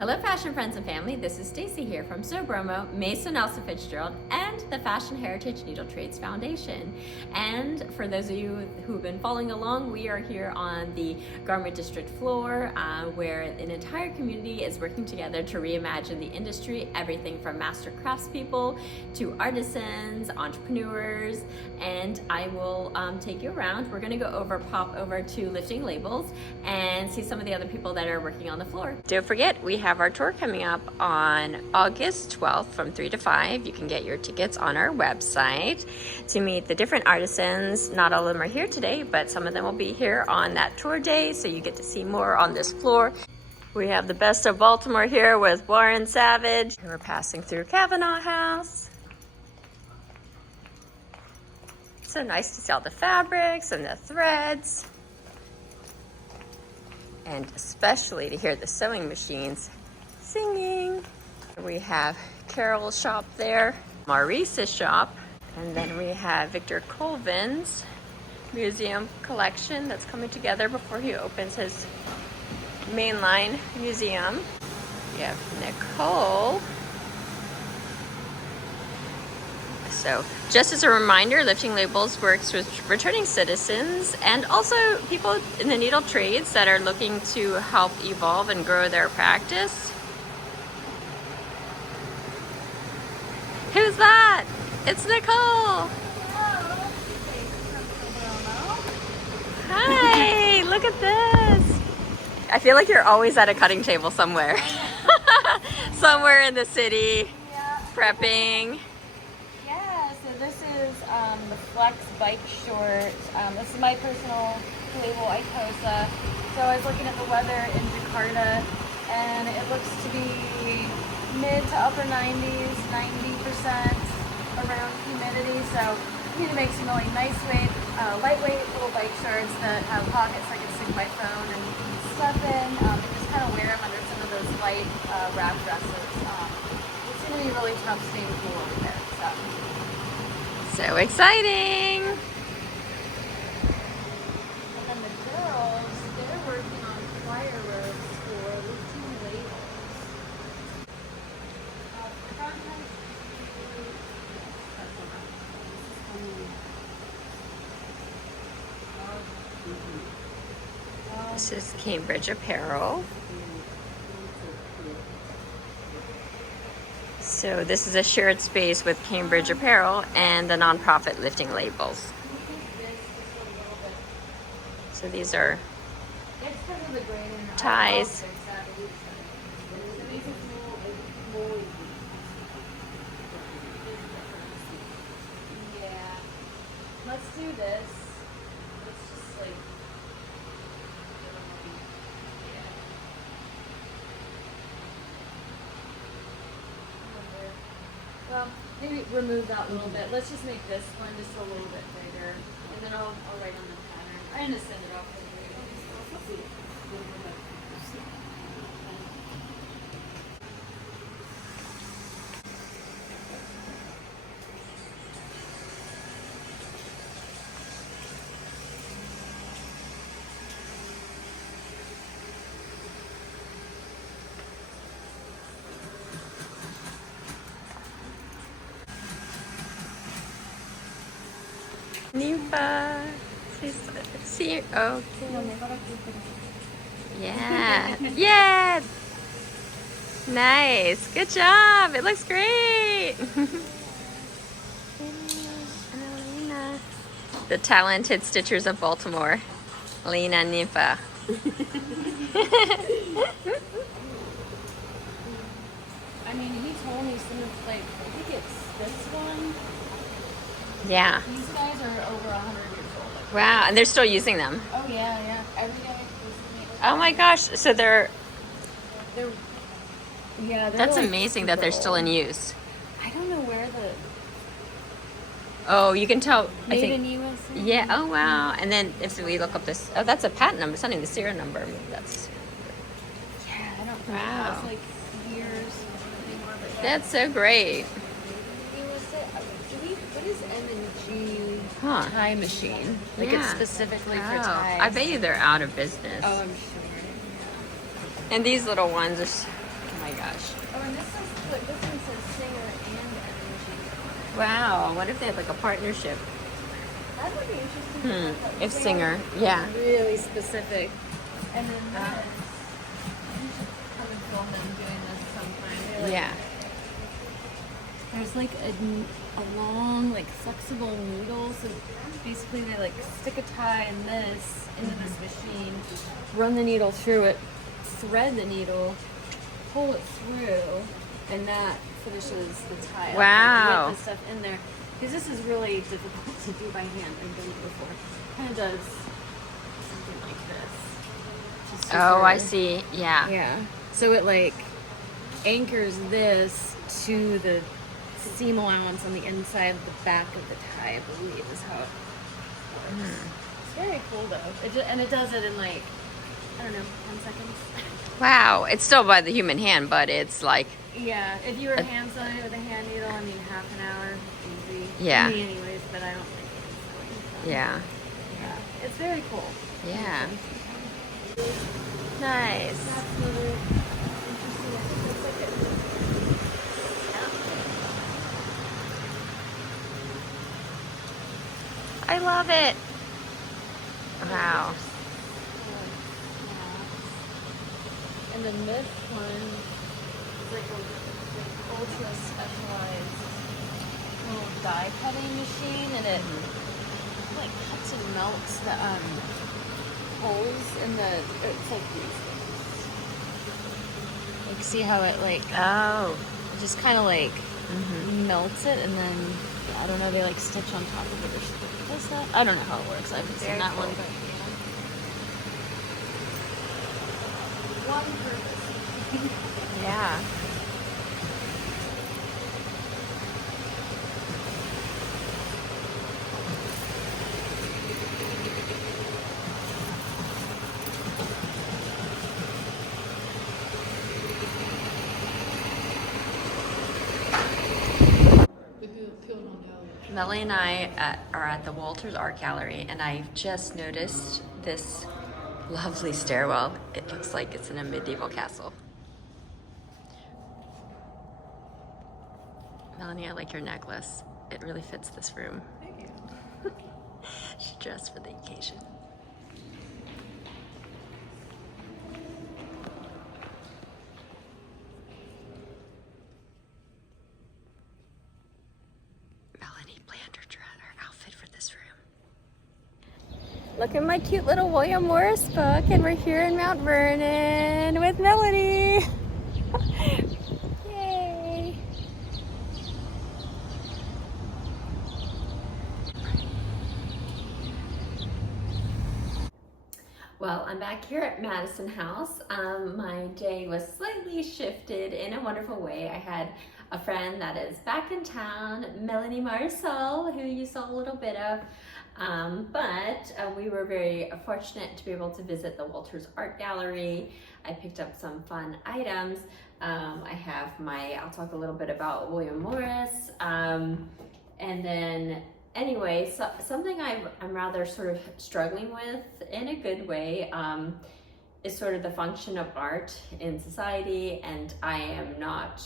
Hello fashion friends and family, this is Stacy here from Sobromo, Mason Elsa Fitzgerald, and the Fashion Heritage Needle Trades Foundation. And for those of you who've been following along, we are here on the Garment District floor where an entire community is working together to reimagine the industry, everything from master craftspeople to artisans, entrepreneurs, and I will take you around. We're gonna pop over to Lifting Labels and see some of the other people that are working on the floor. Don't forget, we have our tour coming up on August 12th from 3 to 5. You can get your tickets on our website to meet the different artisans. Not all of them are here today, but some of them will be here on that tour day, so you get to see more on this floor. We have the best of Baltimore here with Warren Savage. We're passing through Kavanaugh House. So nice to see all the fabrics and the threads. And especially to hear the sewing machines singing. We have Carol's shop there, Maurice's shop, and then we have Victor Colvin's museum collection that's coming together before he opens his mainline museum. We have Nicole. So just as a reminder, Lifting Labels works with returning citizens and also people in the needle trades that are looking to help evolve and grow their practice. Who's that? It's Nicole. Hello. Hi, look at this. I feel like you're always at a cutting table somewhere. Somewhere in the city, Yeah. prepping. Yeah, so this is the Flex Bike Short. This is my personal label, Icosa. So I was looking at the weather in Jakarta, and it looks to be mid to upper 90s, 90% around humidity. So you need to make some really lightweight little bike shorts that have pockets I can stick my phone and stuff in. And just kind of wear them under some of those light wrap dresses. It's going to be really tough staying cool over there. So exciting. And then the girls, they're working on flyer ropes for Lifting Labels. This is Cambridge Apparel. So this is a shared space with Cambridge Apparel and the nonprofit Lifting Labels. So these are ties. Yeah. Let's do this. Let's just like. Well, maybe remove that a little bit. Let's just make this one just a little bit bigger, and then I'll write on the pattern. I'm gonna send it off to you. Nipa. See, okay. Yeah. Yeah. Nice. Good job. It looks great. Alina. The talented stitchers of Baltimore. Alina and Nipa. I mean, he told me some of like I think it's this one. Yeah. These guys are over 100 years old. Wow. And they're still using them. Oh yeah. Every day. Oh my gosh. So They're that's like amazing that they're still in use. I don't know where the Oh, you can tell. I made think. in USA. Yeah. Oh wow. And then if we look up this, oh, that's a patent number. It's not even the serial number. I mean, that's. Yeah, I don't know. Wow. It's like years anymore, but yeah. That's so great. What is M&G Huh. tie machine? Like Yeah. it's specifically for Wow. ties. I bet you they're out of business. Oh, I'm sure. And these little ones are and this one says Singer and Energy. Wow, what if they had like a partnership? That would be interesting. If Singer, yeah. Really specific. And then this, you should come and film them doing this sometime. They're like, Yeah. there's like a long, like flexible needle. So basically, they like stick a tie in this into this machine, run the needle through it, thread the needle, pull it through, and that finishes the tie up, Wow. with the stuff in there. Because this is really difficult to do by hand. I've done it before. Kind of does something like this. Just Oh, I super- see. Yeah. Yeah. So it like anchors this to the seam allowance on the inside of the back of the tie, I believe is how it works. It's very cool though. And it does it in like, I don't know, 10 seconds. Wow. It's still by the human hand, but it's like, Yeah, if you were hand sewing it with a hand needle, I mean half an hour, easy. Yeah. Me anyways, but I don't like hand sewing. So. yeah. Yeah. It's very cool. Yeah. Nice. That's really interesting. It looks like it. I love it. Wow. And then this one is like a ultra specialized little die cutting machine, and it like cuts and melts the holes in the. It's like these things. Like see how it like Oh. it just kind of like melts it, and then I don't know, they like stitch on top of it or something. Does that? I don't know how it works. I haven't seen Very that cool. one, but one purpose. Yeah. Melanie and I are at the Walters Art Gallery, and I just noticed this lovely stairwell. It looks like it's in a medieval castle. Melanie, I like your necklace. It really fits this room. Thank you. She dressed for the occasion. Melanie planned her outfit for this room. Look at my cute little William Morris book, and we're here in Mount Vernon with Melanie. Yay! Well, I'm back here at Madison House. My day was slightly shifted in a wonderful way. I had a friend that is back in town, Melanie Marisol, who you saw a little bit of. But we were very fortunate to be able to visit the Walters Art Gallery. I picked up some fun items. I'll talk a little bit about William Morris. And then anyway, so something I'm rather sort of struggling with in a good way is sort of the function of art in society, and I am not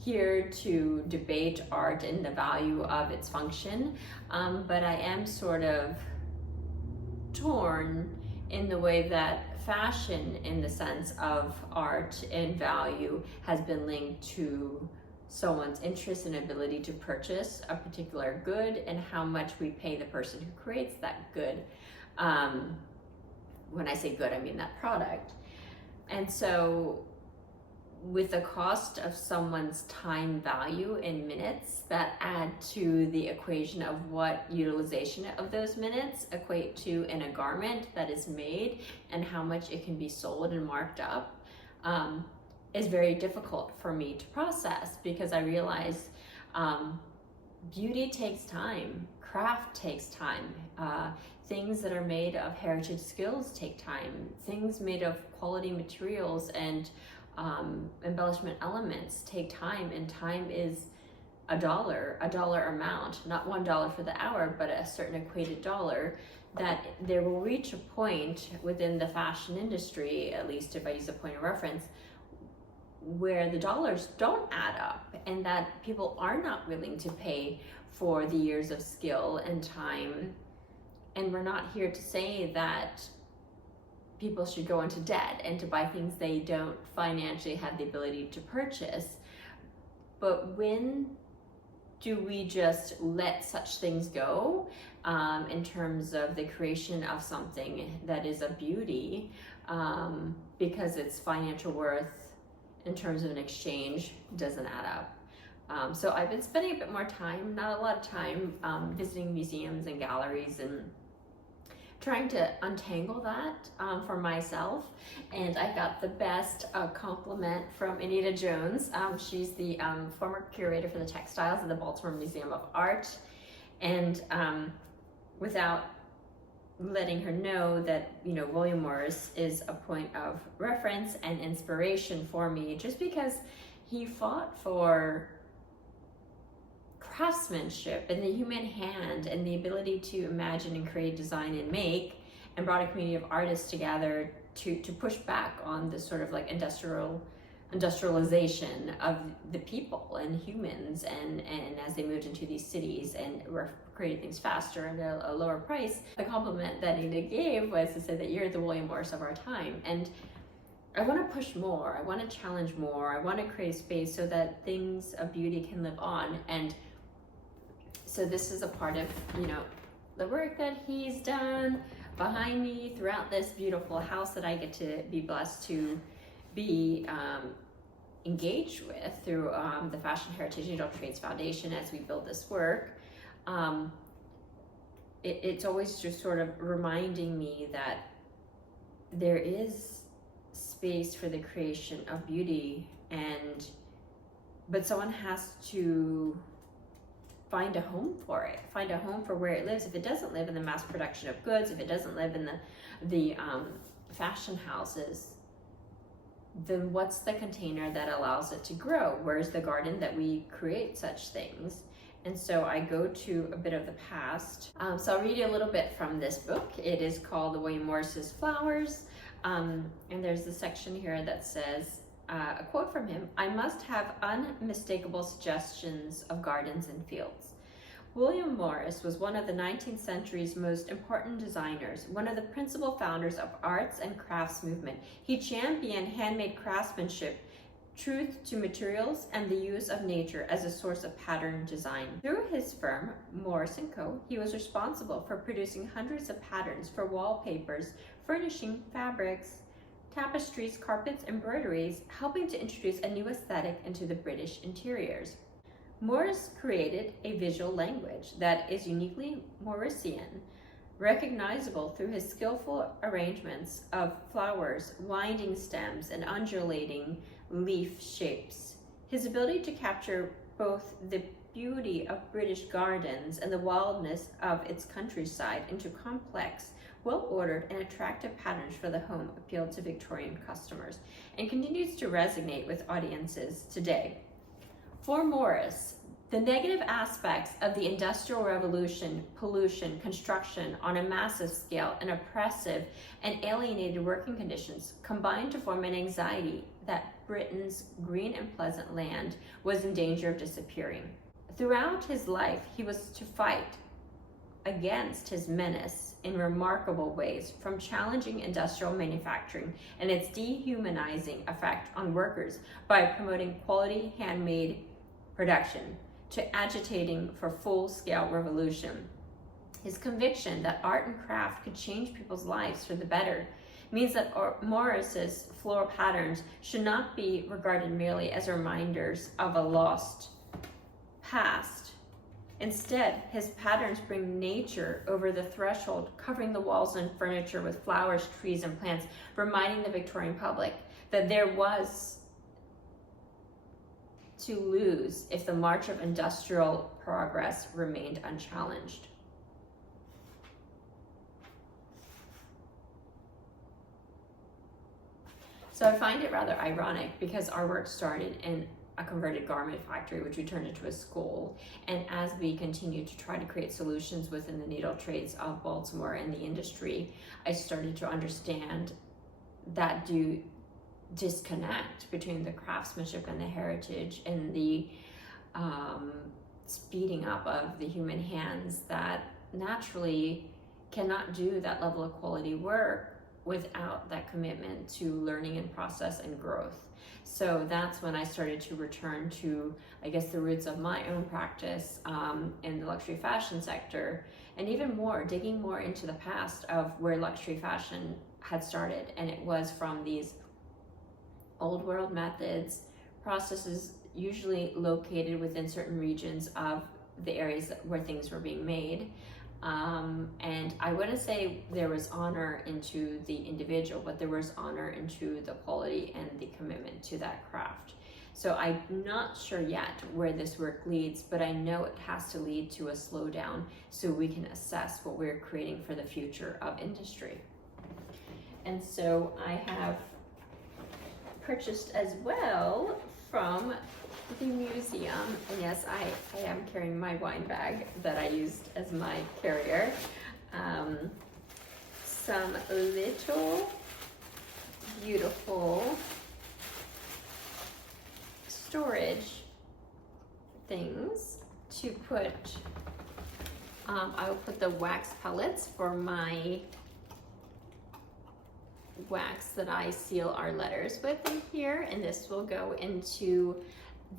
here to debate art and the value of its function, but I am sort of torn in the way that fashion, in the sense of art and value, has been linked to someone's interest and ability to purchase a particular good and how much we pay the person who creates that good. When I say good, I mean that product. And so with the cost of someone's time value in minutes, that add to the equation of what utilization of those minutes equate to in a garment that is made and how much it can be sold and marked up, is very difficult for me to process, because I realize beauty takes time, craft takes time, things that are made of heritage skills take time, things made of quality materials and embellishment elements take time, and time is a dollar amount, not $1 for the hour, but a certain equated dollar, that there will reach a point within the fashion industry, at least if I use a point of reference, where the dollars don't add up and that people are not willing to pay for the years of skill and time. And we're not here to say that people should go into debt and to buy things they don't financially have the ability to purchase. But when do we just let such things go in terms of the creation of something that is a beauty because its financial worth in terms of an exchange doesn't add up? So I've been spending a bit more time, not a lot of time, visiting museums and galleries and trying to untangle that for myself. And I got the best compliment from Anita Jones. She's the former curator for the textiles at the Baltimore Museum of Art. And without letting her know that, you know, William Morris is a point of reference and inspiration for me, just because he fought for craftsmanship and the human hand and the ability to imagine and create, design and make, and brought a community of artists together to push back on this sort of like industrialization of the people and humans, and as they moved into these cities and were creating things faster and at a lower price. The compliment that Nina gave was to say that you're the William Morris of our time. And I want to push more, I want to challenge more, I want to create space so that things of beauty can live on. And so this is a part of, you know, the work that he's done behind me throughout this beautiful house that I get to be blessed to be engaged with through the Fashion Heritage Needle Trades Foundation as we build this work. It's always just sort of reminding me that there is space for the creation of beauty, but someone has to find a home for it, find a home for where it lives. If it doesn't live in the mass production of goods, if it doesn't live in the fashion houses, then what's the container that allows it to grow? Where's the garden that we create such things? And so I go to a bit of the past. So I'll read you a little bit from this book. It is called The William Morris's Flowers. And there's the section here that says, a quote from him: "I must have unmistakable suggestions of gardens and fields." William Morris was one of the 19th century's most important designers, one of the principal founders of arts and crafts movement. He championed handmade craftsmanship, truth to materials, and the use of nature as a source of pattern design. Through his firm, Morris & Co., he was responsible for producing hundreds of patterns for wallpapers, furnishing, fabrics, tapestries, carpets, embroideries, helping to introduce a new aesthetic into the British interiors. Morris created a visual language that is uniquely Morrisian, recognizable through his skillful arrangements of flowers, winding stems, and undulating leaf shapes. His ability to capture both the beauty of British gardens and the wildness of its countryside into complex, well-ordered, and attractive patterns for the home appealed to Victorian customers and continues to resonate with audiences today. For Morris, the negative aspects of the Industrial Revolution, pollution, construction on a massive scale, and oppressive and alienated working conditions combined to form an anxiety that Britain's green and pleasant land was in danger of disappearing. Throughout his life, he was to fight against his menace in remarkable ways, from challenging industrial manufacturing and its dehumanizing effect on workers by promoting quality handmade production, to agitating for full-scale revolution. His conviction that art and craft could change people's lives for the better means that Morris's floral patterns should not be regarded merely as reminders of a lost past. Instead, his patterns bring nature over the threshold, covering the walls and furniture with flowers, trees, and plants, reminding the Victorian public that there was to lose if the march of industrial progress remained unchallenged. So I find it rather ironic because our work started in a converted garment factory, which we turned into a school. And as we continue to try to create solutions within the needle trades of Baltimore and the industry, I started to understand that disconnect between the craftsmanship and the heritage and the speeding up of the human hands that naturally cannot do that level of quality work without that commitment to learning and process and growth. So that's when I started to return to, I guess, the roots of my own practice in the luxury fashion sector, and even more, digging more into the past of where luxury fashion had started. And it was from these old world methods, processes usually located within certain regions of the areas where things were being made. And I wouldn't say there was honor into the individual, but there was honor into the quality and the commitment to that craft. So I'm not sure yet where this work leads, but I know it has to lead to a slowdown so we can assess what we're creating for the future of industry. And so I have purchased as well from the museum, and yes, I am carrying my wine bag that I used as my carrier, some little beautiful storage things to put, I will put the wax pellets for my wax that I seal our letters with in here, and this will go into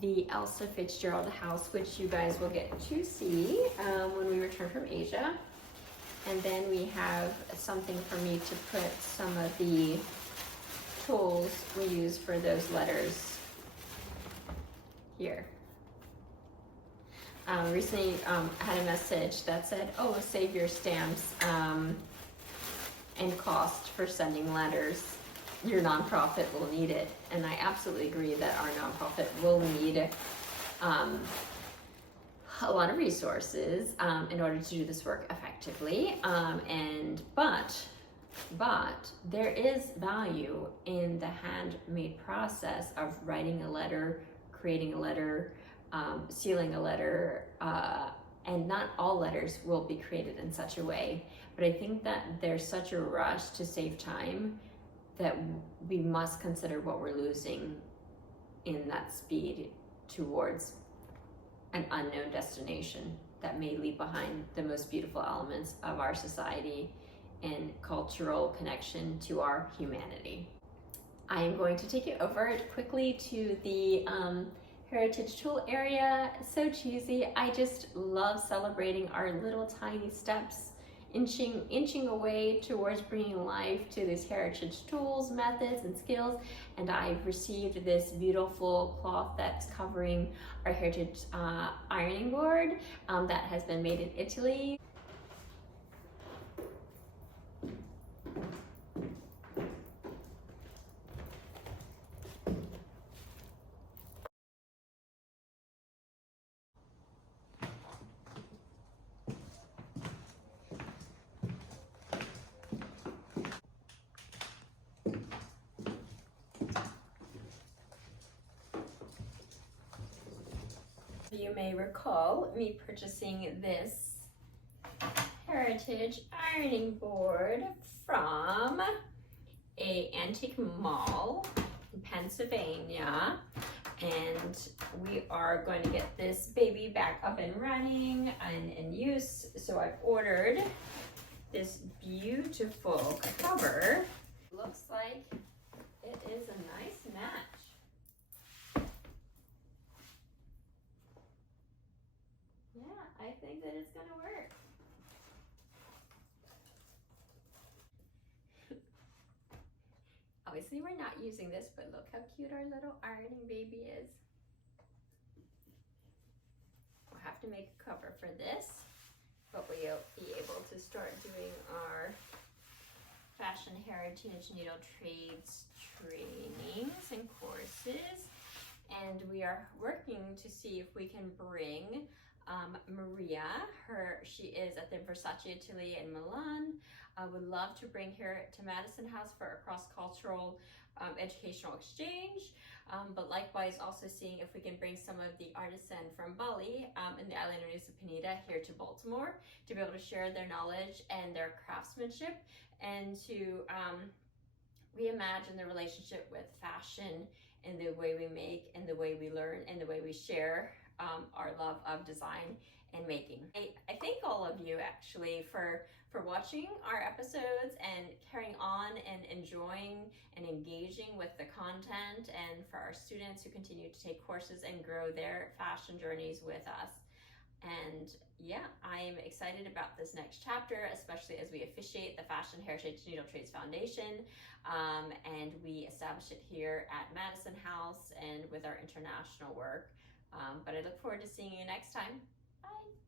the Elsa Fitzgerald house, which you guys will get to see when we return from Asia. And then we have something for me to put some of the tools we use for those letters here. Recently had a message that said, oh, save your stamps and cost for sending letters. Your nonprofit will need it. And I absolutely agree that our nonprofit will need a lot of resources in order to do this work effectively. But there is value in the handmade process of writing a letter, creating a letter, sealing a letter, and not all letters will be created in such a way. But I think that there's such a rush to save time that we must consider what we're losing in that speed towards an unknown destination that may leave behind the most beautiful elements of our society and cultural connection to our humanity. I am going to take you over quickly to the heritage tool area. So cheesy. I just love celebrating our little tiny steps, inching away towards bringing life to these heritage tools, methods, and skills. And I've received this beautiful cloth that's covering our heritage ironing board that has been made in Italy. You may recall me purchasing this heritage ironing board from a antique mall in Pennsylvania, and we are going to get this baby back up and running and in use. So I've ordered this beautiful cover. Looks like it is a nice match. Yeah, I think that it's gonna work. Obviously we're not using this, but look how cute our little ironing baby is. We'll have to make a cover for this, but we'll be able to start doing our fashion heritage needle trades trainings and courses. And we are working to see if we can bring Maria, she is at the Versace Atelier in Milan. I would love to bring her to Madison House for a cross-cultural educational exchange, but likewise also seeing if we can bring some of the artisan from Bali in the island of Nusa Penida here to Baltimore to be able to share their knowledge and their craftsmanship, and to reimagine the relationship with fashion and the way we make and the way we learn and the way we share our love of design and making. I thank all of you actually for watching our episodes and carrying on and enjoying and engaging with the content, and for our students who continue to take courses and grow their fashion journeys with us. And yeah, I'm excited about this next chapter, especially as we officiate the Fashion Heritage Needle Trades Foundation, and we establish it here at Madison House and with our international work. But I look forward to seeing you next time. Bye.